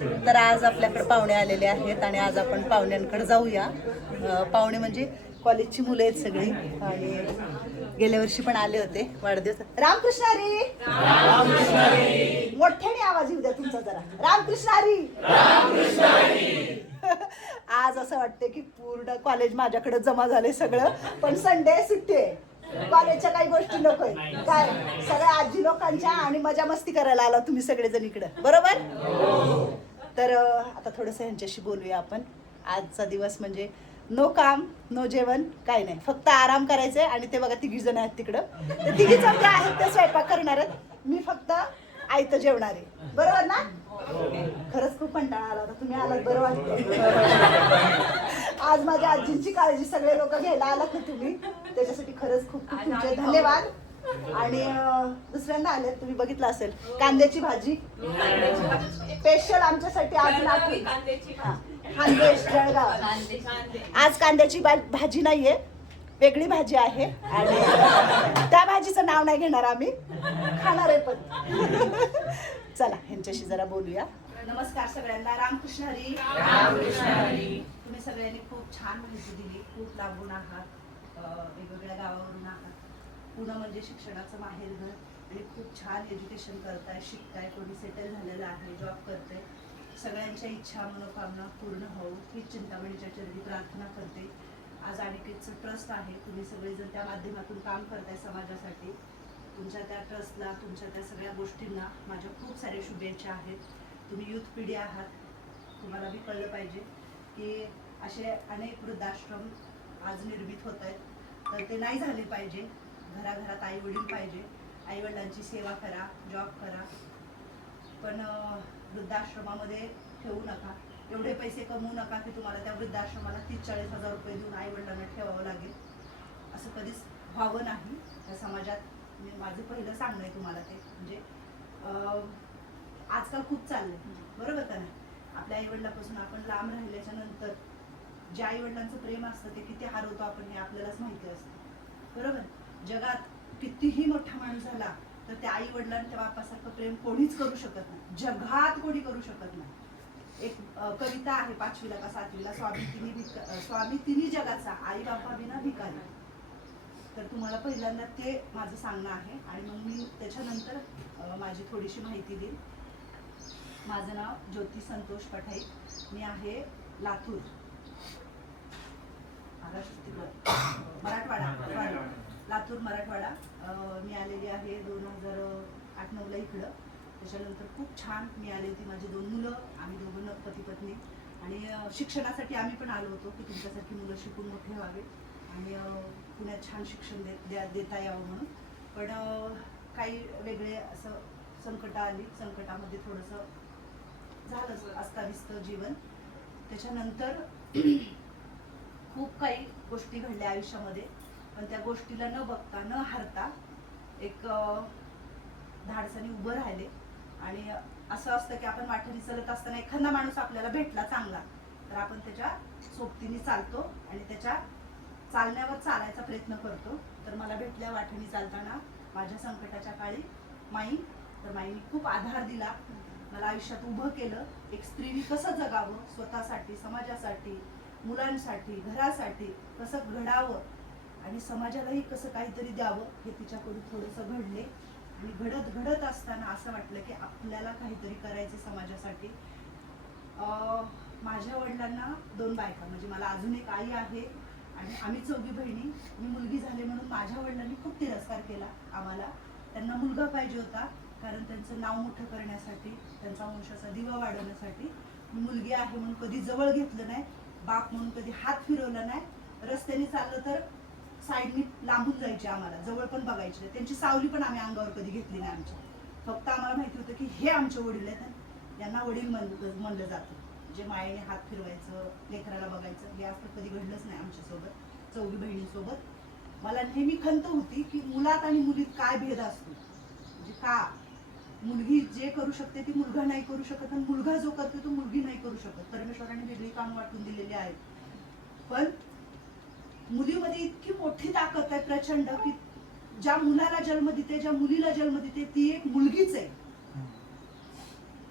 तर आज आपल्याकडे पाहुणे आलेले आहेत आणि आज आपण पाहुण्यांकडे जाऊया. पाहुणे म्हणजे कॉलेजची मुलं आहेत सगळी आणि गेल्या वर्षी पण आले होते वाढदिवस. रामकृष्ण हरी. मोठ्याने आवाज येऊ द्या तुमचा जरा. रामकृष्ण हरी. आज असं वाटतं की पूर्ण कॉलेज माझ्याकडे जमा झाले सगळं, पण संडे सुट्टी आहे. कॉलेजच्या काही गोष्टी नकोय काय, सगळ्या आजी लोकांच्या आणि मजा मस्ती करायला आला तुम्ही सगळेजण इकडं, बरोबर? तर आता थोडंसं ह्यांच्याशी बोलूया आपण. आजचा दिवस म्हणजे नो काम नो जेवण काय नाही, फक्त आराम करायचंय. आणि ते बघा तिघी जण आहेत तिकडं, ते तिघी जण आहेत ते स्वयंपाक करणार आहेत, मी फक्त आयतं जेवणार आहे, बरोबर ना? खरंच खूप कंटाळा आला होता, तुम्ही आलात बरं वाटतं. आज माझ्या आजींची काळजी सगळे लोक घ्यायला आलात ना तुम्ही, त्याच्यासाठी खरंच खूप खूप तुमचे धन्यवाद. आणि दुसऱ्यांदा आले तुम्ही बघितलं असेल कांद्याची भाजी स्पेशल आमच्यासाठी आज खानदेश जळगाव. आज कांद्याची भाजी नाहीये, वेगळी भाजी आहे आणि त्या भाजीचं नाव नाही घेणार आम्ही, खाणार आहे पण. चला ह्यांच्याशी जरा बोलूया. नमस्कार सगळ्यांना. रामकृष्ण हरी. तुम्ही सगळ्यांनी खूप छान माहिती दिली, खूप लांबून आहात, वेगवेगळ्या गावावरून आहात. पुणे म्हणजे शिक्षणाचं माहेरघर आणि खूप छान एज्युकेशन करताय, शिकताय, कोणी सेटल झालेलं आहे, जॉब करते. सगळ्यांच्या इच्छा मनोकामना पूर्ण होऊ ही चिंतामणीच्या चरणी प्रार्थना करते. आज अनिकेतचं ट्रस्ट आहे, तुम्ही सगळेजण त्या माध्यमातून काम करताय समाजासाठी. तुमच्या त्या ट्रस्टला, तुमच्या त्या सगळ्या गोष्टींना माझ्या खूप साऱ्या शुभेच्छा आहेत. तुम्ही युथ पिढी आहात, तुम्हाला बी कळलं पाहिजे की असे अनेक वृद्धाश्रम आज निर्मित होत आहेत, तर ते नाही झाले पाहिजे. घराघरात आई वडील पाहिजे, आई वडिलांची सेवा करा, जॉब करा, पण वृद्धाश्रमामध्ये ठेवू नका. एवढे पैसे कमवू नका की तुम्हाला त्या वृद्धाश्रमाला 30-40 हजार रुपये देऊन आई वडिलांना ठेवावं लागेल. असं कधीच व्हावं नाही त्या समाजात. माझं पहिलं सांगणं आहे तुम्हाला ते. म्हणजे आजकाल खूप चाललंय, बरोबर का नाही? आपल्या आई वडिलापासून आपण लांब राहिल्याच्या नंतर ज्या आई वडिलांचं प्रेम असतं ते किती हरवतो आपण हे आपल्यालाच माहिती असतं, बरोबर? जगात कितीही मोठा माणूस झाला तर त्या आई वडिलांच्या बापासारखं प्रेम कोणीच करू शकत नाही, जगात कोणी करू शकत नाही. एक कविता आहे 5वीला का 7वीला, स्वामी तिन्ही जगाचा, आई बापा विना भिकारी. तर तुम्हाला पहिल्यांदा ते माझं सांगणं आहे आणि मग मी त्याच्यानंतर माझी थोडीशी माहिती देईन. माझं नाव ज्योती संतोष पठाई, मी आहे लातूर, मराठवाडा, लातूर मराठवाडा. मी आलेली आहे 2008-9ला इकडं. त्याच्यानंतर खूप छान मी आली होती, माझी 2 मुलं, आम्ही दोघं पती पत्नी. आणि शिक्षणासाठी आम्ही पण आलो होतो की तुमच्यासारखी मुलं शिकून मोठे व्हावे आणि पुण्यात छान शिक्षण देता यावं म्हणून. पण काही वेगळे असं संकट आली, संकटामध्ये थोडंसं झालं अस्ताव्यस्त जीवन. त्याच्यानंतर खूप काही गोष्टी घडल्या आयुष्यामध्ये, पण त्या गोष्टीला न बघता न हारता एक धाडसाने उभं राहिले. आणि असं असतं की आपण वाटेने चालत असताना एखादा माणूस आपल्याला भेटला चांगला तर आपण त्याच्या सोबतीने चालतो आणि त्याच्या चालण्यावर चालायचा प्रयत्न करतो. तर मला भेटल्या वाटेने चालताना माझ्या संकटाच्या काळी माईने खूप आधार दिला, मला आयुष्यात उभं केलं. एक स्त्रीने कसं जगावं, स्वतःसाठी, समाजासाठी, मुलांसाठी, घरासाठी कसं घडावं आणि समाजालाही कसं काहीतरी द्यावं हे तिच्याकडून थोडंसं घडले. आणि घडत असताना असं वाटलं की आपल्याला काहीतरी करायचं समाजासाठी. माझ्या वडिलांना 2 बायका, म्हणजे मला अजून एक आई आहे आणि आम्ही 4 बहिणी. मी मुलगी झाले म्हणून माझ्या वडिलांनी खूप तिरस्कार केला आम्हाला. त्यांना मुलगा पाहिजे होता कारण त्यांचं नाव मोठं करण्यासाठी, त्यांचा वंशाचा दिवा वाढवण्यासाठी. मी मुलगी आहे म्हणून कधी जवळ घेतलं नाही, बाप म्हणून कधी हात फिरवला नाही. रस्त्याने चाललं तर साईडनी लांबून जायचे, आम्हाला जवळ पण बघायचे नाही. त्यांची सावली पण आम्ही अंगावर कधी घेतली नाही आमच्या. फक्त आम्हाला माहिती होतं की हे आमचे वडील आहेत, यांना वडील म्हणलं जातं. जे मायेने हात फिरवायचं, लेकराला बघायचं, हे असं कधी घडलंच नाही आमच्यासोबत, 4 बहिणींसोबत. मला नेहमी खंत होती की मुलात आणि मुलीत काय भेद असतो, म्हणजे का मुलगी जे करू शकते ती मुलगा नाही करू शकत आणि मुलगा जो करतो तो मुलगी नाही करू शकत. परमेश्वराने वेगळी काम वाटून दिलेली आहेत, पण मुलीमध्ये इतकी मोठी ताकद आहे प्रचंड की ज्या मुलाला जन्म देते, ज्या मुलीला जन्म देते ती एक मुलगीच आहे.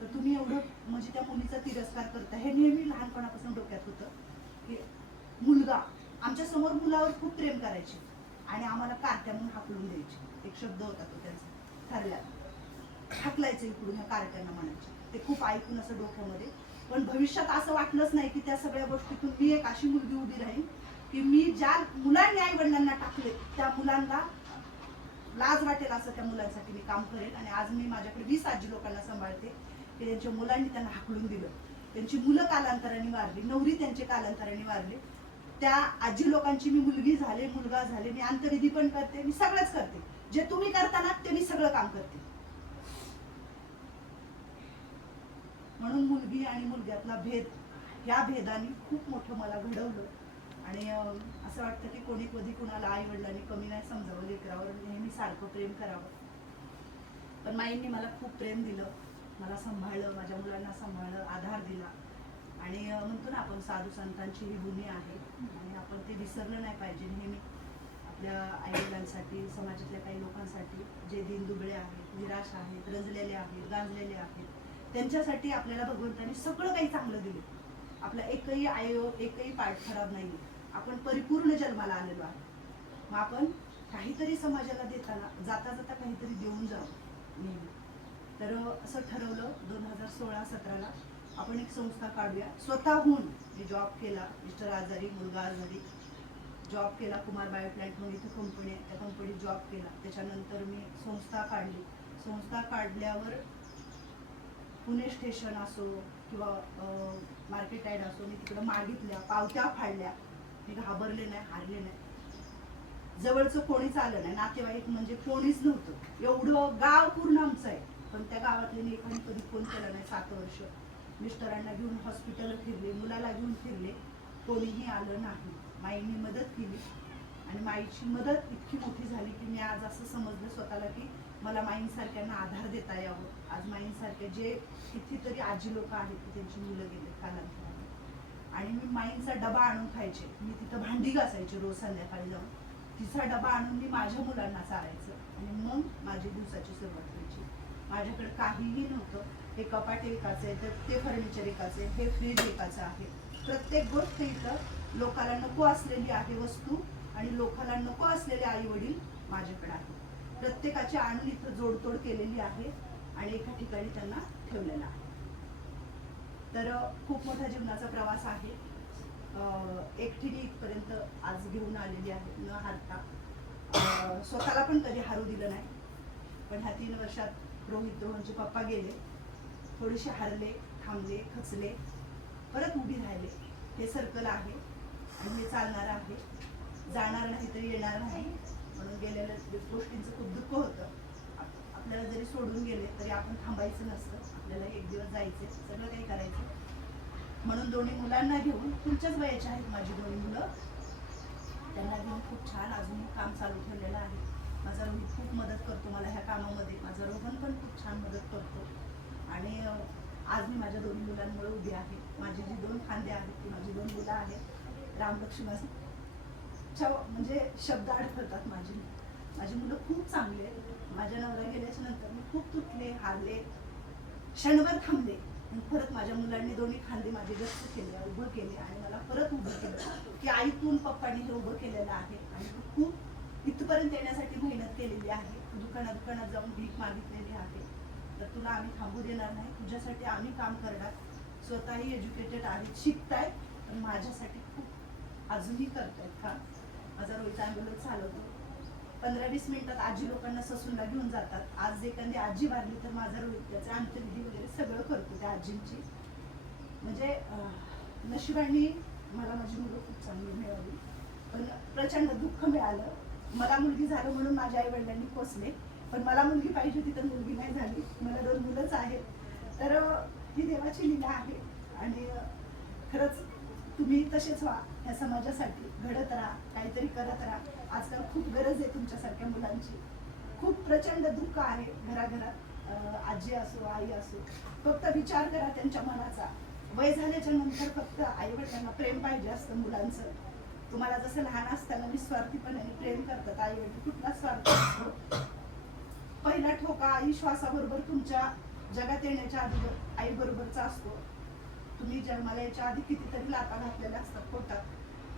तर तुम्ही एवढं म्हणजे त्या मुलीचा तिरस्कार करता, हे नेहमी लहानपणापासून डोक्यात होतं की मुलगा, आमच्या समोर मुलावर खूप प्रेम करायचे आणि आम्हाला कारट्या म्हणून हाकलून द्यायचे. एक शब्द होता तो त्यांचा, ठरल्यात हाकलायचं इकडून, ह्या कारट्यांना म्हणायचे. ते खूप ऐकून असं डोक्यामध्ये, पण भविष्यात असं वाटलंच नाही की त्या सगळ्या गोष्टीतून मी एक अशी मुलगी उभी राहील की मी ज्या मुलांनी आई वडिलांना टाकले त्या मुलांना लाज वाटेल असं त्या मुलांसाठी मी काम करेन. आणि आज मी माझ्याकडे 20 आजी लोकांना सांभाळते की त्यांच्या मुलांनी त्यांना हाकलून दिलं, त्यांची मुलं कालांतराने वारली, नवरी त्यांचे कालांतराने वारले, त्या आजी लोकांची मी मुलगी झाले, मुलगा झाले, मी अंत्यविधी पण करते, मी सगळंच करते. जे तुम्ही करताना ते मी सगळं काम करते. म्हणून मुलगी आणि मुलग्यातला भेद, या भेदाने खूप मोठं मला घडवलं. आणि असं वाटतं की कोणी कधी कुणाला आई वडिलांनी कमी नाही समजावं, लेकरावर नेहमी सारखं प्रेम करावं. पण माईंनी मला खूप प्रेम दिलं, मला सांभाळलं, माझ्या मुलांना सांभाळलं, आधार दिला. आणि म्हणतो ना आपण, साधू संतांची ही भूमी आहे आणि आपण ते विसरलं नाही पाहिजे. नेहमी आपल्या आईवडिलांसाठी, समाजातल्या काही लोकांसाठी जे दीनदुबळे आहेत, निराश आहेत, रंजलेले आहेत, गांजलेले आहेत, त्यांच्यासाठी आपल्याला भगवंतांनी सगळं काही चांगलं दिलं. आपला एकही पार्ट खराब नाही. आपण परिपूर्ण जन्माला आलेलो आहे. मग आपण काहीतरी समाजाला देताना, जाता जाता काहीतरी देऊन जावं नेहमी. तर असं ठरवलं 2016-17ला आपण एक संस्था काढूया. स्वतःहून मी जॉब केला, मिस्टर आजारी, मुलगा आजारी, जॉब केला. कुमार बायो प्लॅन्ट म्हणून इथे कंपनी आहे, त्या कंपनीत जॉब केला. त्याच्यानंतर मी संस्था काढली. संस्था काढल्यावर पुणे स्टेशन असो किंवा मार्केट यार्ड असो, मी तिकडं मागितल्या, पावत्या फाडल्या, मी घाबरले नाही, हारले नाही. जवळचं कोणीच आलं नाही, नातेवाईक म्हणजे कोणीच नव्हतं. एवढं गाव पूर्ण आमचं आहे, पण त्या गावातले एकाने कधी फोन केला नाही 7 वर्ष. मिस्टरांना घेऊन हॉस्पिटल फिरले, मुलाला घेऊन फिरले, कोणीही आलं नाही. माईंनी मदत केली आणि माईची मदत इतकी मोठी झाली की मी आज असं समजलं स्वतःला की मला माईंसारख्यांना आधार देता यावं. आज माईंसारखे जे कितीतरी आजी लोक आहेत की त्यांची मुलं गेले कालांतराने, आणि मी माईंचा डबा आणून खायचे. मी तिथं भांडी घासायचे रोज संध्याकाळी जाऊन, तिचा डबा आणून मी माझ्या मुलांना चारायचं आणि मग माझी दिवसाची सुरुवात व्हायची. माझ्याकडे काहीही नव्हतं. हे कपाट एकाचं आहे, तर ते फर्निचर एकाचं आहे, हे फ्रीज एकाचं आहे. प्रत्येक गोष्ट इथं लोकांना नको असलेली आहे वस्तू आणि लोकांना नको असलेले आई वडील माझ्याकडे आहे. प्रत्येकाची आणून इथं जोडतोड केलेली आहे आणि एका ठिकाणी त्यांना ठेवलेला आहे. तर खूप मोठा जीवनाचा प्रवास आहे. एकटीने इथपर्यंत आज घेऊन आलेली आहे, न हारता. स्वतःला पण कधी हारू दिलं नाही. पण ह्या 3 वर्षात रोहित रोहनचे पप्पा गेले, थोडेसे हारले, थांबले, खचले, परत उभी राहिले. हे सर्कल आहे आणि हे चालणार आहे, जाणार नाही तर येणार नाही. म्हणून गेलेल्या गोष्टींचं खूप दुःख होतं. आपल्याला जरी सोडून गेले तरी आपण थांबायचं नसतं, आपल्याला एक दिवस जायचे, सगळं काही करायचं. म्हणून दोन्ही मुलांना घेऊन, तुमच्याच वयाचे आहेत माझी 2 मुलं, त्यांना घेऊन खूप छान अजूनही काम चालू ठेवलेलं आहे. माझा रोहित खूप मदत करतो मला ह्या कामामध्ये, माझा रोहन पण खूप छान मदत करतो. आणि आज मी माझ्या 2 मुलांमुळे उभी आहे. माझी जी 2 खांदे आहेत ती माझी 2 मुलं आहेत. रामलक्ष्मण म्हणजे शब्द आठवतात माझी मुलं खूप चांगले आहेत. माझ्या नवरा गेल्याच्या नंतर मी खूप तुटले, हारले, क्षणभर थांबले, परत माझ्या मुलांनी 2 खांदे माझे गच्च केले, उभं केले आणि मला परत उभं केलं की आईतून पप्पांनी हे उभं केलेलं आहे. आणि खूप इथपर्यंत येण्यासाठी मेहनत केलेली आहे. दुकानात जाऊन भीक मागितलेली आहे. तर तुला आम्ही थांबू देणार नाही, तुझ्यासाठी आम्ही काम करणार. स्वतःही एज्युकेटेड आहेत, शिकतायत, पण माझ्यासाठी खूप अजूनही करतायत काम. माझा रोहित ॲम्ब्युलन्स चालवतो. 15-20 मिनिटात आजी लोकांना ससूनला घेऊन जातात. आज एखादी आजी वारली तर माझा रोहित त्याचे अंत्यविधी वगैरे सगळं करतो त्या आजींची. म्हणजे नशिबाने मला माझी मुलं खूप चांगली मिळाली, पण प्रचंड दुःख मिळालं. मला मुलगी झालं म्हणून माझ्या आई वडिलांनी कोसले, पण मला मुलगी पाहिजे होती तर मुलगी नाही झाली. मला 2 मुलंच आहेत. तर ही देवाची लीला आहे. आणि खरंच तुम्ही तसेच व्हा, ह्या समाजासाठी घडत राहा, काहीतरी करत राहा. आजकाल खूप गरज आहे तुमच्यासारख्या मुलांची. खूप प्रचंड दुःख आहे घराघरात, आजी असो, आई असो. फक्त विचार करा त्यांच्या मनाचा. वय झाल्याच्या नंतर फक्त आई वडिलांना प्रेम पाहिजे असतं मुलांचं. तुम्हाला जसं लहान असताना निस्वार्थीपणाने प्रेम करतात आई वडील, कुठला स्वार्थ असतो. पहिला ठोका आई श्वासाबरोबर तुमच्या जगात येण्याच्या आधी आई बरोबरचा असतो. तुम्ही जन्माला याच्या आधी कितीतरी लाथा घातलेल्या असतात पोटात,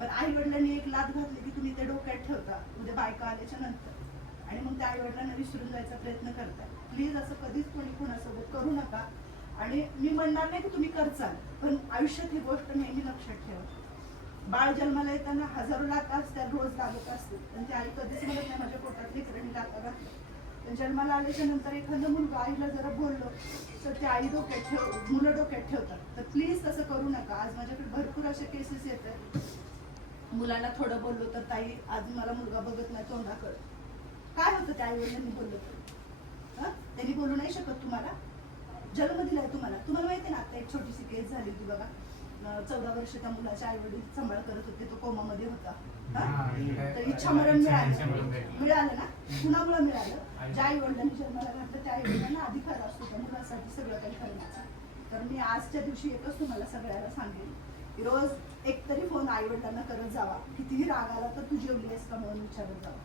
पण आई वडिलांनी एक लाथ घातली की तुम्ही ते डोक्यात ठेवता उद्या बायका आल्याच्या नंतर, आणि मग त्या आई वडिलांना विसरून जायचा प्रयत्न करताय. प्लीज असं कधीच कोणी कोणासोबत करू नका. आणि मी म्हणणार नाही की तुम्ही करचाल, पण आयुष्यात ही गोष्ट नेहमी लक्षात ठेवा. बाळ जन्माला येताना हजारो लाथा असतात, रोज लागत असते, पण ती आई कधीच म्हणत नाही माझ्या पोटात लेकरांनी लाथा घातल्या. पण जन्माला आल्याच्या नंतर एखादं मुलगा आईला जरा बोललो तर ते आई मुलं डोक्यात ठेवतात. तर प्लीज तसं करू नका. आज माझ्याकडे भरपूर असे केसेस येतात, मुलाला थोडं बोललो तर ताई आज मला मुलगा बघत नाही तोंडाकडे. काय होतं त्या आई वडिलांनी बोललो तर? त्यांनी बोलू नाही शकत तुम्हाला? जन्म दिलाय तुम्हाला. तुम्हाला माहिती ना आता एक छोटीशी केस झाली होती बघा, 14 वर्ष त्या मुलाच्या आई वडील सांभाळ करत होते, तो कोमामध्ये होता. तर इच्छामरण मिळालं ना. कुणामुळे मिळालं? ज्या आई वडिलांनी जन्माला घातलं त्या आई वडिलांना अधिकार असतो त्या मुलासाठी सगळं काही करण्याचा. तर मी आजच्या दिवशी एकच तुम्हाला सगळ्याला सांगेन की रोज एक तरी फोन आई वडिलांना करत जावा. कितीही राग आला तर तू जेवली आहेस का म्हणून विचारत जावा.